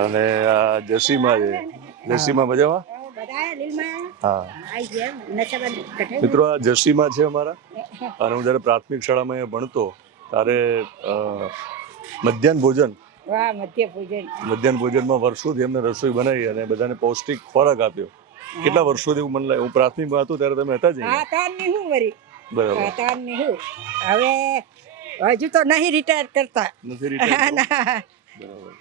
અને આ જસીમાં છે. જસીમાં મજામાં? હા મિત્રો, આ જસીમાં છે અમારા. અને હું જ્યારે પ્રાથમિક શાળામાં અહીંયા ભણતો ત્યારે મધ્યાહન ભોજનમાં વર્ષોથી એમને રસોઈ બનાવી અને બધાને પૌષ્ટિક ખોરાક આપ્યો. કેટલા વર્ષોથી મને લાગે, હું પ્રાથમિકમાં હતો ત્યારે તમે હતા જ? બરાબર. હવે હજુ તો નહીં રિટાયર કરતા,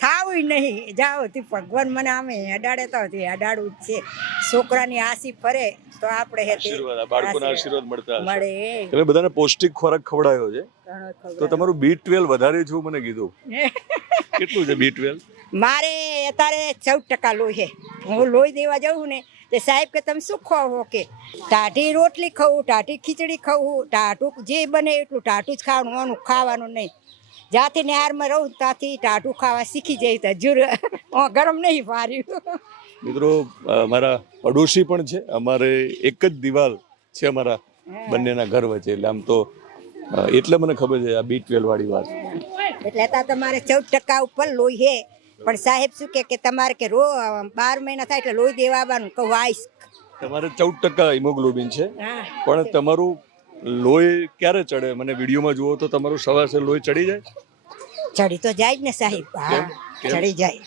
થાવું નહીં. જાઓ તે ભગવાન મને આમે અડાડે તો અડાડવું જ છે. છોકરાની આશી ફરે તો આપણે બાળકોના આશીર્વાદ મળતા મળે. તમે બધાને પૌષ્ટિક ખોરાક ખવડાયો છે, તો તમારું B12 વધારે છે મને કીધું. કેટલું છે B12? મારે અત્યારે 14% લોહી છે. હું લોહી દેવા જાઉં ને તે સાહેબ કે તમે શું ખાવો? કે ટાઢી રોટલી ખાવું, ટાઢી ખીચડી ખાવું, ટાઢું જે બને એટલું ટાઢું જ ખાવાનું, ખાવાનું નહીં. જ્યાંથી નિહારમાં રહું ત્યાંથી ટાઢું ખાવા શીખી જાય તો જુર ગરમ નહીં પાર્યું. મિત્રો, મારા પડોશી પણ છે. અમારે એક જ દિવાલ છે અમારા બંનેના ઘર વચ્ચે. એટલે આમ તો એટલે મને ખબર છે આ B12 વાળી વાત. એટલે તમારે 14% ઉપર લોહી છે. પણ સાહેબ શું કે તમારે કે 12 મહિના થાય એટલે લોહી દેવા આવવાનું. કહું આઈશ. તમારે 14% હિમોગ્લોબિન છે, પણ તમારું લોહી ક્યારે ચડે? મને વિડીયોમાં જુઓ તો તમારું સવારે લોહી ચડી જાય? ચડી તો જાય જ ને સાહેબ. હા, ચડી જાય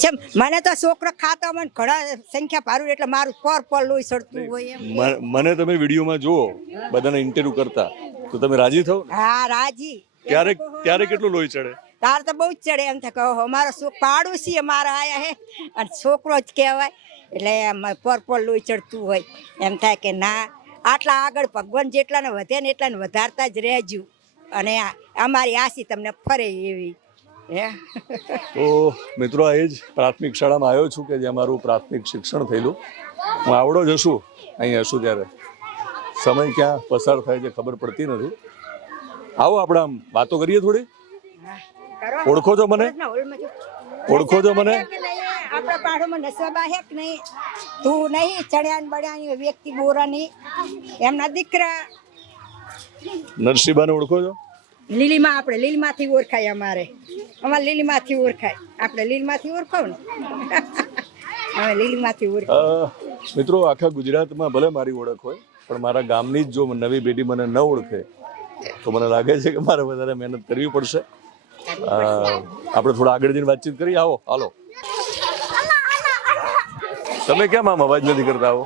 છે. મને તો છોકરો ખાતો મને ઘણા સંખ્યા ભારું એટલે મારું પર લોહી ચડતું હોય એમ. મને તમે વિડીયોમાં જુઓ બધાને ઇન્ટરવ્યુ કરતા તો તમે રાજી થો? હા, રાજી. ત્યારે કેટલું લોહી ચડે? તાર તો બહુ જ ચડે. એમ થાય કહો અમારો પાડોશી અમારા આયા હે અને છોકરો જ કહેવાય એટલે પર લોહી ચડતું હોય. એમ થાય કે ના, આટલા આગળ ભગવાન જેટલાને વધે ને એટલાને વધારતા જ રહેજો. અને અમારી આશી તમને ફરે એવી. તો મિત્રો, આ જ પ્રાથમિક શાળામાં આવ્યો છું કે જે અમારું પ્રાથમિક શિક્ષણ થયેલું. હું આવડો જ હશું, અહીં હશું ત્યારે સમય ક્યાં પસાર થાય છે ખબર પડતી નથી. આવો આપણે આમ વાતો કરીએ થોડી. ઓળખો છો મને? ઓળખો છો મને? આપણા પાડોમાં નસવાબા હે કે નહીં? તું નહીં ચણ્યાન બળ્યાની વ્યક્તિ બોરાની એમના દીકરા નરસિંહબાને ઓળખો છો? લીલીમાં આપણે લીલમાંથી ઓળખાય. અમારે લીલીમાંથી ઓળખાય. આપણે લીલમાંથી ઓળખો ને. અમે લીલીમાંથી ઓળખાય. મિત્રો, આખા ગુજરાતમાં ભલે મારી ઓળખ હોય, પણ મારા ગામની જ જો નવી પેઢી મને ન ઓળખે તો મને લાગે છે કે મારે વધારે મહેનત કરવી પડશે. આપણે થોડા આગળ જઈને વાતચીત કરીએ. આવો, હાલો. તમે કેમ આમ અવાજ નથી કરતા? આવો.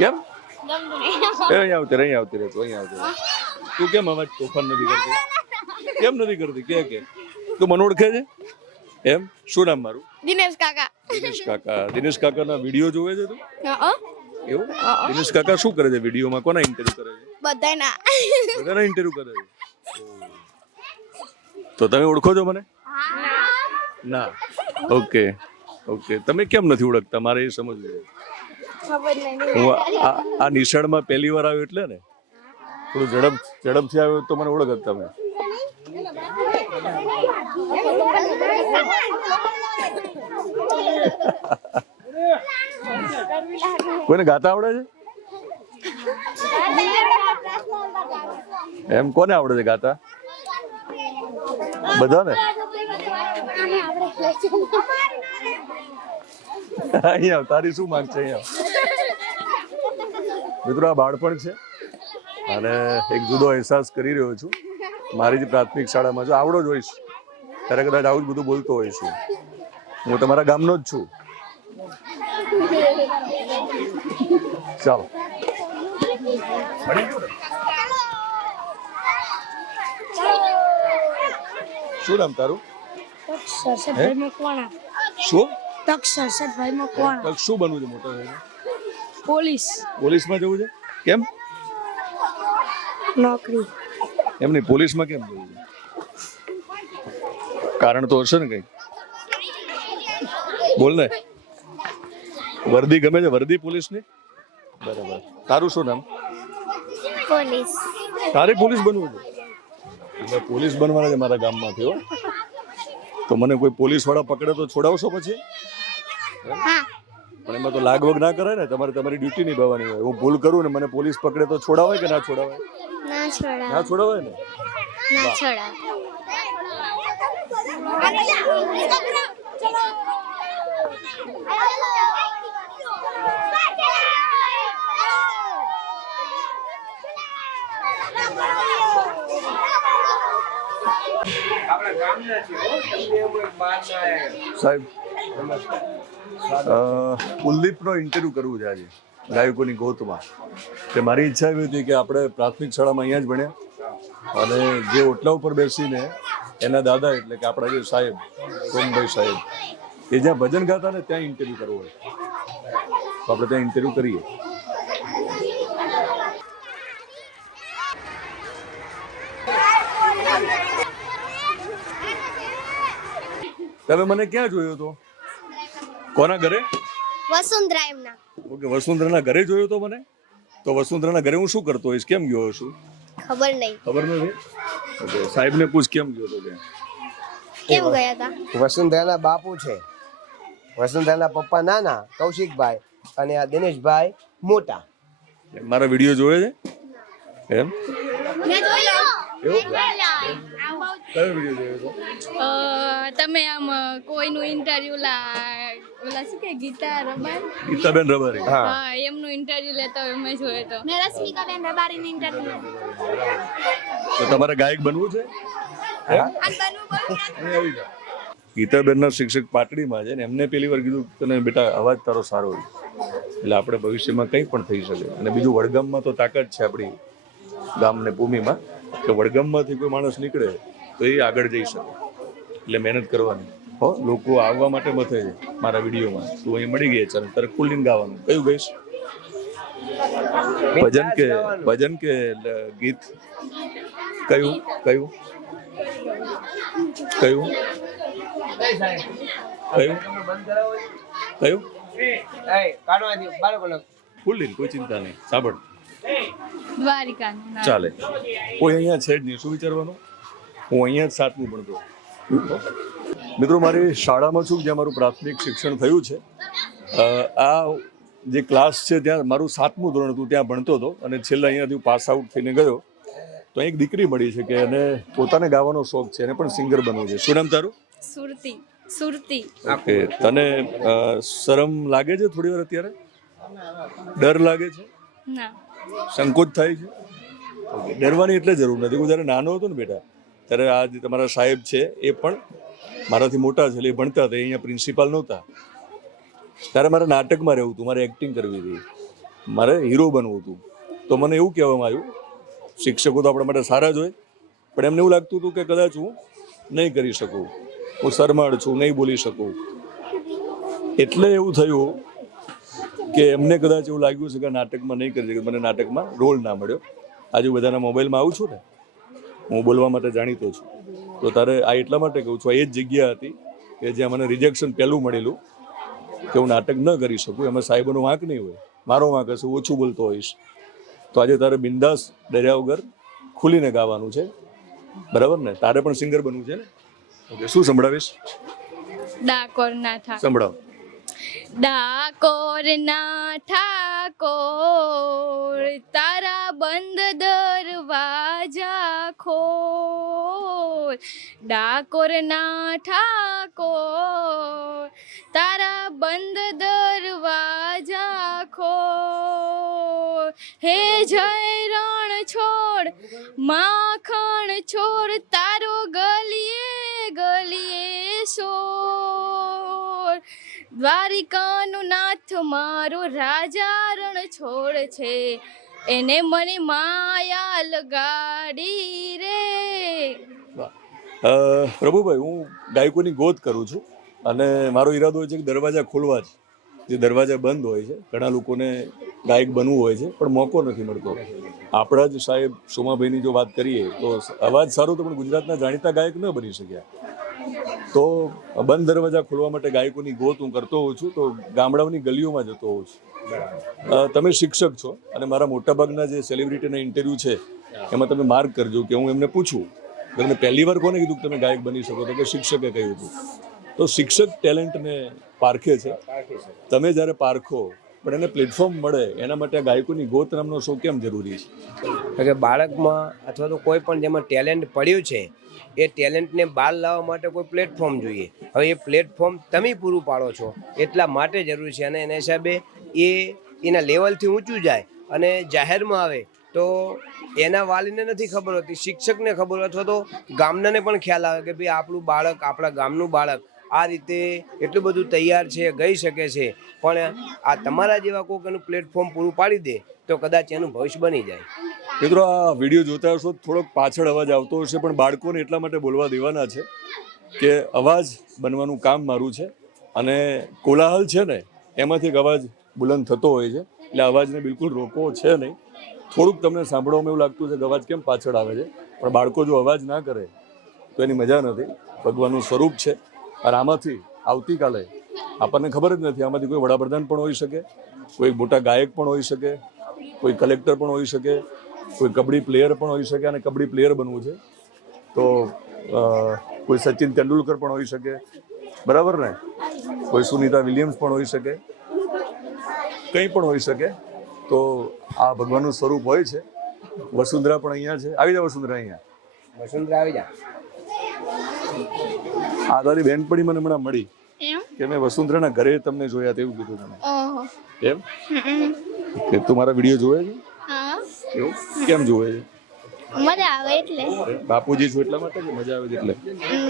કેમ? અહીં આવતી રહે. તું કેમ અવાજ તોફાન નથી કરતી? કેમ નથી કરતી? કે તું મને ઓળખે છે એમ? શું નામ મારું? દિનેશ કાકા. દિનેશ કાકાના વિડીયો જોવે છે તું? એવું? દિનેશ કાકા શું કરે છે વિડીયોમાં? કોના ઇન્ટરવ્યુ કરે છે? બધાના ઇન્ટરવ્યુ કરે છે. તો તમે ઓળખો છો મને? ના. ઓકે. તમે કેમ નથી ઓળખતા? મારે એ સમજવું છે. હું આ નિશાળમાં પહેલી વાર આવ્યો એટલે ને થોડું ઝડપથી આવ્યો તો મને ઓળખ તમે. કોઈને ગાતા આવડે છે? એમ કોને આવડે છે ગાતા? બધાને? અહીંયા તારી શું માંગ છે? અહીંયા મિત્રો, આ બાળપણ છે અને એક જુદો અહેસાસ કરી રહ્યો છું. મારી જ પ્રાથમિક શાળામાં જો આવડો જ હોઈશ ત્યારે કદાચ આવું જ બધું બોલતો હોઈશું. હું તમારા ગામનો જ છું. ચાલો. શું નામ તારું? શું? શું બનવું છે મોટા થઈને? પોલીસમાં જવું છે? કેમ? નોકરી. એમ નહીં, પોલીસમાં કેમ જવું છે? કારણ તો હશે ને કઈ? બોલ ને. વર્દી ગમે છે? વર્દી પોલીસની? બરાબર. તારું શું નામ? પોલીસ. તારે પોલીસ બનવું છે? એટલે પોલીસ બનવાના છે મારા ગામમાંથી. હો, તો મને કોઈ પોલીસ વાળા પકડે તો છોડાવશો પછી? પણ એમાં તો લાગવગ ના કરાય ને. તમારી ડ્યુટી નિભાવવાની હોય. હું ભૂલ કરું ને મને પોલીસ પકડે તો છોડાવાય કે ના છોડાવાય? ના છોડાવાય ને. સાહેબ કુલદીપનો ઇન્ટરવ્યુ કરવું છે આજે ગાયકોની ગોતમાં. કે મારી ઈચ્છા એવી હતી કે આપણે પ્રાથમિક શાળામાં અહીંયા જ ભણ્યા અને જે ઓટલા ઉપર બેસીને એના દાદા એટલે કે આપણા જે સાહેબ સોમભાઈ સાહેબ એ જ્યાં ભજન ગાતા ને ત્યાં ઇન્ટરવ્યુ કરવો હોય તો આપણે ત્યાં ઇન્ટરવ્યુ કરીએ. તમે મને ક્યાં જોયો હતો? કોના ઘરે? વસુંધરા એમના. ઓકે, વસુંધરાના ઘરે જોયો તો મને. તો વસુંધરાના ઘરે હું શું કરતો હોઈશ? કેમ ગયો છું? ખબર નહીં. ખબર નથી. ઓકે, સાહેબને પૂછ કેમ ગયો તો કે. કેમ ગયા હતા? વસુંધરાના બાપુ છે. વસુંધરાના પપ્પા નાના કૌશિકભાઈ અને આ દિનેશભાઈ મોટા. મારા વિડીયો જોયે છે એમ? મેં જોયો. કયો વિડીયો જોયો તો? તમે આમ કોઈનું ઇન્ટરવ્યુ ઓલા શું કે ગીતા ગીતાબેન રબારી. હા એમનું ઇન્ટરવ્યુ લેતા હોય મેં જોયો તો. મેં રશ્મિકાબેન રબારીનું ઇન્ટરવ્યુ. તો તમારે ગાયક બનવું છે? ગીતાબેનના શિક્ષક પાટડીમાં છે ને એમને પેલી વાર કીધું તને બેટા અવાજ તારો સારો હોય એટલે આપણે ભવિષ્યમાં કંઈ પણ થઈ શકે. અને બીજું વડગામમાં તો તાકાત છે આપણી ગામને ભૂમિમાં કે વડગામમાંથી કોઈ માણસ નીકળે તો એ આગળ જઈ શકે. એટલે મહેનત કરવાની. હો, લોકો આવવા માટે મથે છે મારા વિડીયોમાં. તું અહીં મળી ગઈ છે તારે કુલિંગ ગાવાનું. કયું ગઈશ? ભજન કે ગીત? કયું કયું કયું કયું કયું? કુલિંગ, કોઈ ચિંતા નહીં. સાંભળ, દ્વારિકાનું ચાલે. કોઈ અહીંયા છે જ નહીં. શું વિચારવાનું? હું અહીંયા જ 7મું ભણતો. મિત્રો, મારી શાળામાં છું જ્યાં મારું પ્રાથમિક શિક્ષણ થયું છે. આ જે ક્લાસ છે ત્યાં મારું 7મું ધોરણ હતું, ત્યાં ભણતો હતો અને છેલ્લે અહીંયાથી પાસ આઉટ થઈને ગયો તો એક દીકરી મળી છે કે એને પોતાને ગાવાનો શોખ છે, એને પણ સિંગર બનવું છે. શું નામ તારું? સુરતી. ઓકે, તને શરમ લાગે છે થોડી વાર અત્યારે? ડર લાગે છે? ના. સંકોચ થાય છે? ઓકે, ડરવાની એટલે જરૂર નથી. હું જ્યારે નાનો હતો ને બેટા ત્યારે આ જે તમારા સાહેબ છે એ પણ મારાથી મોટા છે એટલે એ ભણતા હતા. અહીંયા પ્રિન્સિપાલ નહોતા. ત્યારે મારે નાટકમાં રહેવું હતું, મારે એક્ટિંગ કરવી હતી, મારે હીરો બનવું હતું. તો મને એવું કહેવામાં આવ્યું, શિક્ષકો તો આપણા માટે સારા જ હોય પણ એમને એવું લાગતું હતું કે કદાચ હું નહીં કરી શકું, હું શરમાળ છું, નહીં બોલી શકું. એટલે એવું થયું કે એમને કદાચ એવું લાગ્યું છે કે નાટકમાં નહીં કરી શકે, મને નાટકમાં રોલ ના મળ્યો. આજે બધાના મોબાઈલમાં આવું છું ને, હું બોલવા માટે જાણીતો છું. તો તારે આ એટલા માટે કહું છું, આ એ જ જગ્યા હતી કે જ્યાં મને રિજેક્શન પહેલું મળેલું કે હું નાટક ન કરી શકું. એમાં સાહેબનો વાંક નહીં હોય, મારો વાંક હશે, ઓછું બોલતો હોઈશ. તો આજે તારે બિંદાસ ડર્યા વગર ખુલીને ગાવાનું છે, બરાબર ને? તારે પણ સિંગર બનવું છે ને? ઓકે, શું સંભળાવીશ? ડાકોરના ઠાકોર. સંભળાવ. ડાકોરના ઠાકોર તારા બંધ દરવાજા ખોલ. ડાકોરના ઠાકોર તારા બંધ દરવાજા ખોલ. હે જય રણ છોડ માખણ છોડ તારો ગલીએ ગલીએ શોર. દ્વારિકાનું નાથ મારો રાજા રણ છોડ છે, એને મને માયા લગાડી રે. પ્રભુભાઈ, હું ગાયકોની ગોત કરું છું અને મારો ઈરાદો હોય છે કે દરવાજા ખોલવા જ. જે દરવાજા બંધ હોય છે, ઘણા લોકોને ગાયક બનવું હોય છે પણ મોકો નથી મળતો. આપણા જ સાહેબ સોમાભાઈની જો વાત કરીએ તો અવાજ સારો તો પણ ગુજરાતના જાણીતા ગાયક ન બની શક્યા. તો બંધ દરવાજા ખોલવા માટે ગાયકોની ગોત હું કરતો હોઉં છું, તો ગામડાઓની ગલીઓમાં જતો હોઉં છું. તમે શિક્ષક છો અને મારા મોટાભાગના જે સેલિબ્રિટીના ઇન્ટરવ્યૂ છે એમાં તમે માર્ક કરજો કે હું એમને પૂછું તમે પહેલી વાર કોને કીધું કે તમે ગાયક બની શકો, તો કે શિક્ષકે કહ્યું હતું. તો શિક્ષક ટેલેન્ટને પારખે છે. તમે જ્યારે પારખો પણ એને પ્લેટફોર્મ મળે એના માટે આ ગાયકોની ગોત નામનો શો કેમ જરૂરી છે? કારણ કે બાળકમાં અથવા તો કોઈ પણ જેમાં ટેલેન્ટ પડ્યું છે એ ટેલેન્ટને બહાર લાવવા માટે કોઈ પ્લેટફોર્મ જોઈએ. હવે એ પ્લેટફોર્મ તમે પૂરું પાડો છો એટલા માટે જરૂરી છે, અને એના હિસાબે એ એના લેવલથી ઊંચું જાય અને જાહેરમાં આવે તો એના વાલીને નથી ખબર હોતી, શિક્ષકને ખબર હોય અથવા તો ગામનાને પણ ખ્યાલ આવે કે ભાઈ આપણું બાળક, આપણા ગામનું બાળક આ રીતે એટલું બધું તૈયાર છે, ગઈ શકે છે. પણ આ તમારા જેવા કોઈક એનું પ્લેટફોર્મ પૂરું પાડી દે તો કદાચ એનું ભવિષ્ય બની જાય. મિત્રો, આ વિડીયો જોતા હશો થોડોક પાછળ અવાજ આવતો હશે, પણ બાળકોને એટલા માટે બોલવા દેવાના છે કે અવાજ બનવાનું કામ મારું છે, અને કોલાહલ છે ને એમાંથી એક અવાજ બુલંદ થતો હોય છે, એટલે અવાજને બિલકુલ રોકવો છે નહીં. થોડુંક તમને સાંભળવામાં એવું લાગતું છે કે અવાજ કેમ પાછળ આવે છે, પણ બાળકો જો અવાજ ના કરે તો એની મજા નથી. ભગવાનનું સ્વરૂપ છે, અને આમાંથી આવતીકાલે આપણને ખબર જ નથી, આમાંથી કોઈ વડાપ્રધાન પણ હોઈ શકે, કોઈ મોટા ગાયક પણ હોઈ શકે, કોઈ કલેક્ટર પણ હોઈ શકે, કોઈ કબડ્ડી પ્લેયર પણ હોઈ શકે, અને કબડ્ડી પ્લેયર બનવું છે તો કોઈ સચિન તેંડુલકર પણ હોઈ શકે, બરાબર ને, કોઈ સુનિતા વિલિયમ્સ પણ હોઈ શકે, કંઈ પણ હોઈ શકે. તો આ ભગવાનનું સ્વરૂપ હોય છે. વસુંધરા પણ અહીંયા છે. આવી જાવ વસુંધરા, અહીંયા વસુંધરા આવી જા. આ તારી બેનપણી મને હમણાં મળી એમ? કે મેં વસુંધરાના ઘરે તમને જોયા તેવું કીધું મને. ઓહો. એમ કે તું મારા વિડીયો જોવે છે? હા, એવું કેમ જોવે છે? મજા આવે એટલે. બાપુજી છું એટલા માટે કે મજા આવે છે એટલે?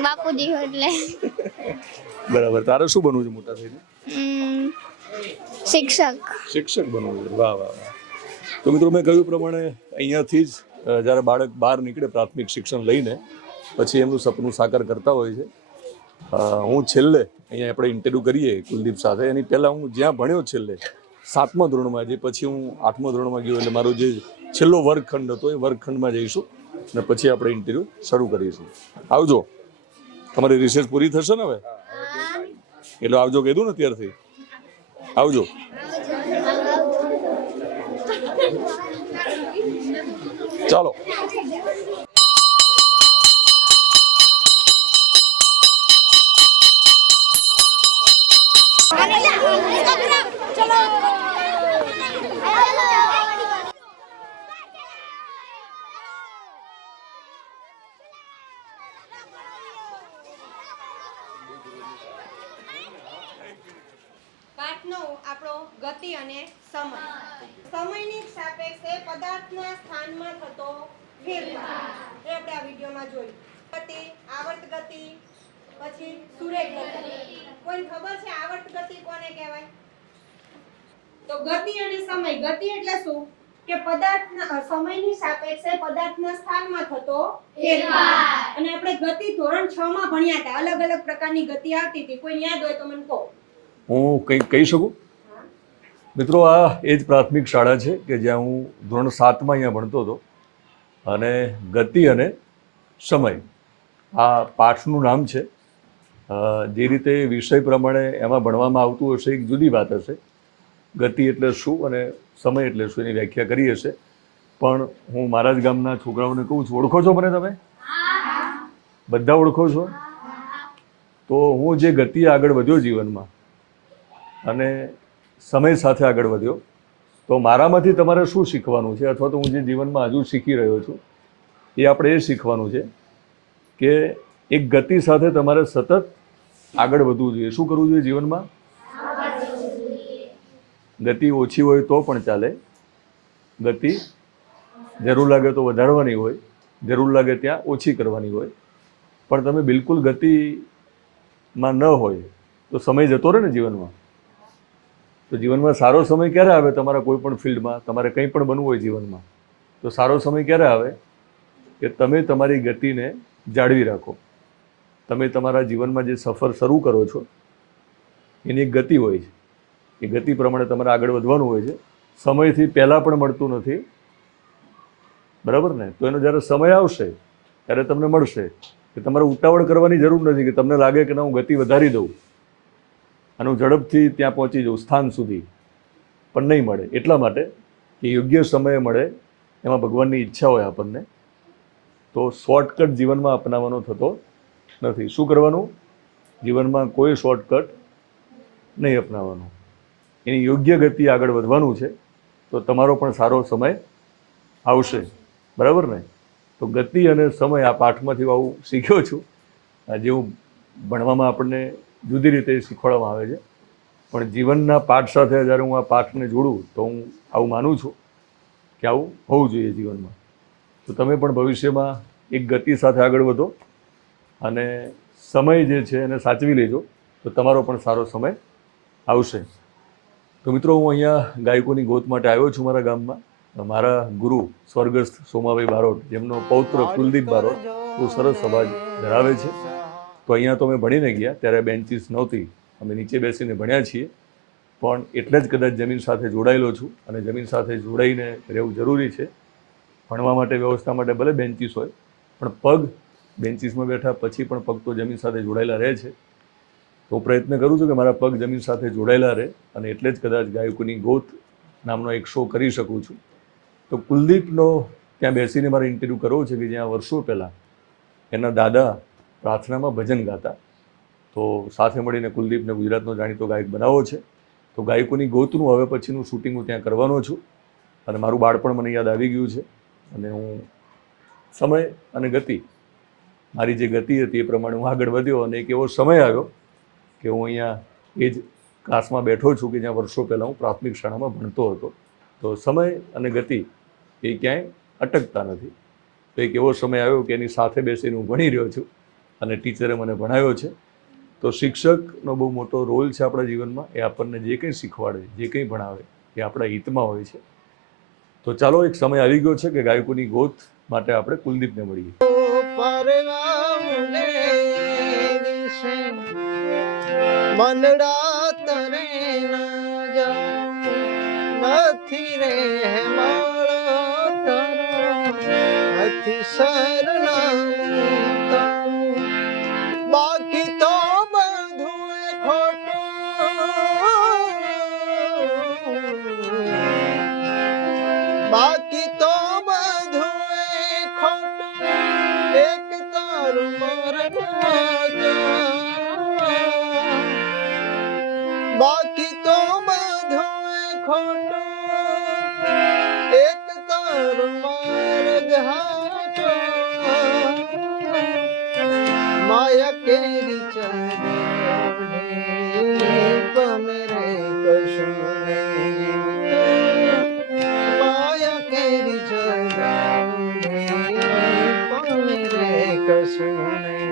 બાપુજી હોય એટલે. બરાબર. તારે શું બનવું છે મોટા થઈને? શિક્ષક. શિક્ષક બનવું છે. વાહ વાહ વાહ. તો મિત્રો, મેં કહ્યું પ્રમાણે અહીંયાથી જ જ્યારે બાળક બહાર નીકળે પ્રાથમિક શિક્ષણ લઈને, પછી એમનું સપનું સાકાર કરતા હોય છે. હું છેલ્લે અહીંયા આપણે ઇન્ટરવ્યૂ કરીએ કુલદીપ સાથે, એની પહેલાં હું જ્યાં ભણ્યો છેલ્લે 7મા ધોરણમાં, જે પછી હું 8મા ધોરણમાં ગયો, એટલે મારો જે છેલ્લો વર્ગખંડ હતો એ વર્ગખંડમાં જઈશું અને પછી આપણે ઇન્ટરવ્યૂ શરૂ કરીશું. આવજો. તમારી રિસર્ચ પૂરી થશે ને હવે? એટલે આવજો કીધું ને ત્યારથી. આવજો. ચાલો. પાઠ 9 આપણો ગતિ અને સમય. સમયની સાપેક્ષે પદાર્થના સ્થાનમાં થતો ફેરફાર એ આપણે આ વિડીયોમાં જોયું. ગતિ, આવર્ત ગતિ, પછી સુરેખ ગતિ. કોઈ ખબર છે આવર્ત ગતિ કોને કહેવાય? તો ગતિ અને સમય. ગતિ એટલે શું કે પદાર્થના સમયની સાપેક્ષે પદાર્થના સ્થાનમાં થતો ફેરફાર. અને આપણે ગતિ ધોરણ 6 માં ભણ્યા હતા. અલગ અલગ પ્રકારની ગતિ આવતી હતી. કોઈ યાદ હોય તો મને કહો. હું કંઈક કહી શકું? મિત્રો, આ એ જ પ્રાથમિક શાળા છે કે જ્યાં હું ધોરણ 7માં અહીંયા ભણતો હતો, અને ગતિ અને સમય આ પાઠનું નામ છે. જે રીતે વિષય પ્રમાણે એમાં ભણવામાં આવતું હશે એક જુદી વાત હશે. ગતિ એટલે શું અને સમય એટલે શું એની વ્યાખ્યા કરી હશે. પણ હું મારા જ ગામના છોકરાઓને કહું છું, ઓળખો છો મને તમે? બધા ઓળખો છો? તો હું જે ગતિ આગળ વધ્યો જીવનમાં અને સમય સાથે આગળ વધ્યો, તો મારામાંથી તમારે શું શીખવાનું છે, અથવા તો હું જે જીવનમાં હજુ શીખી રહ્યો છું એ આપણે એ શીખવાનું છે કે એક ગતિ સાથે તમારે સતત આગળ વધવું જોઈએ. શું કરવું જોઈએ જીવનમાં? ગતિ ઓછી હોય તો પણ ચાલે. ગતિ જરૂર લાગે તો વધારવાની હોય, જરૂર લાગે ત્યાં ઓછી કરવાની હોય. પણ તમે બિલકુલ ગતિમાં ન હોય તો સમય જતો રહે ને જીવનમાં. તો જીવનમાં સારો સમય ક્યારે આવે? તમારા કોઈ પણ ફિલ્ડમાં તમારે કંઈ પણ બનવું હોય જીવનમાં, તો સારો સમય ક્યારે આવે? કે તમે તમારી ગતિને જાળવી રાખો. તમે તમારા જીવનમાં જે સફર શરૂ કરો છો એની એક ગતિ હોય છે. એ ગતિ પ્રમાણે તમારે આગળ વધવાનું હોય છે. સમયથી પહેલાં પણ મળતું નથી, બરાબર ને? તો એનો જ્યારે સમય આવશે ત્યારે તમને મળશે. કે તમારે ઉતાવળ કરવાની જરૂર નથી કે તમને લાગે કે ના હું ગતિ વધારી દઉં અને હું ઝડપથી ત્યાં પહોંચી જાઉં સ્થાન સુધી, પણ નહીં મળે. એટલા માટે કે યોગ્ય સમયે મળે એમાં ભગવાનની ઈચ્છા હોય આપણને. તો શોર્ટકટ જીવનમાં અપનાવવાનો થતો નથી. શું કરવાનું? જીવનમાં કોઈ શોર્ટકટ નહીં અપનાવવાનું. એની યોગ્ય ગતિ આગળ વધવાનું છે, તો તમારો પણ સારો સમય આવશે, બરાબર ને? તો ગતિ અને સમય આ પાઠમાંથી આવું શીખ્યો છું. જેવું ભણવામાં આપણને જુદી રીતે શીખવાડવામાં આવે છે, પણ જીવનના પાઠ સાથે જ્યારે હું આ પાઠને જોડું તો હું આવું માનું છું કે આવું હોવું જોઈએ જીવનમાં. તો તમે પણ ભવિષ્યમાં એક ગતિ સાથે આગળ વધો અને સમય જે છે એને સાચવી લેજો, તો તમારો પણ સારો સમય આવશે. તો મિત્રો, હું અહીંયા ગાયકોની ગોત માટે આવ્યો છું મારા ગામમાં. મારા ગુરુ સ્વર્ગસ્થ સોમાભાઈ બારોટ, જેમનો પૌત્ર કુલદીપ બારોટ બહુ સરસ અવાજ ધરાવે છે. તો અહીંયા તો અમે ભણીને ગયા ત્યારે બેન્ચીસ નહોતી, અમે નીચે બેસીને ભણ્યા છીએ, પણ એટલે જ કદાચ જમીન સાથે જોડાયેલો છું. અને જમીન સાથે જોડાઈને રહેવું જરૂરી છે. ભણવા માટે વ્યવસ્થા માટે ભલે બેન્ચીસ હોય, પણ પગ બેન્ચીસમાં બેઠા પછી પણ પગ તો જમીન સાથે જોડાયેલા રહે છે. તો હું પ્રયત્ન કરું છું કે મારા પગ જમીન સાથે જોડાયેલા રહે, અને એટલે જ કદાચ ગાયકોની ગોત નામનો એક શો કરી શકું છું. તો કુલદીપનો ત્યાં બેસીને મારે ઇન્ટરવ્યૂ કરવો છે કે જ્યાં વર્ષો પહેલાં એના દાદા પ્રાર્થનામાં ભજન ગાતા. તો સાથે મળીને કુલદીપને ગુજરાતનો જાણીતો ગાયક બનાવવો છે. તો ગાયકોની ગોતનું હવે પછીનું શૂટિંગ હું ત્યાં કરવાનો છું. અને મારું બાળપણ મને યાદ આવી ગયું છે, અને હું સમય અને ગતિ, મારી જે ગતિ હતી એ પ્રમાણે હું આગળ વધ્યો, અને એક એવો સમય આવ્યો કે હું અહીંયા એ જ ક્લાસમાં બેઠો છું કે જ્યાં વર્ષો પહેલાં હું પ્રાથમિક શાળામાં ભણતો હતો. તો સમય અને ગતિ એ ક્યાંય અટકતા નથી. તો એક એવો સમય આવ્યો કે એની સાથે બેસીને હું ભણી રહ્યો છું, અને ટીચરે મને ભણાવ્યો છે. તો શિક્ષકનો બહુ મોટો રોલ છે આપણા જીવનમાં. એ આપણને જે કંઈ શીખવાડે, જે કંઈ ભણાવે એ આપણા હિતમાં હોય છે. તો ચાલો, એક સમય આવી ગયો છે કે ગાયકોની ગોત માટે આપણે કુલદીપને મળીએ. મનડા તરે ના જાઉં નથી રે માળો તારો નથી સરનામું તારું બાકી તો બધું ખોટું બાકી તો બધું ખોટું એક તારું મરણ બાકી તો બધું ખોટું એક તારો માર્ગ હાચો માયા કેરી ચંદે પમેરે કશું માયા કેરી ચંદે પમેરે કશું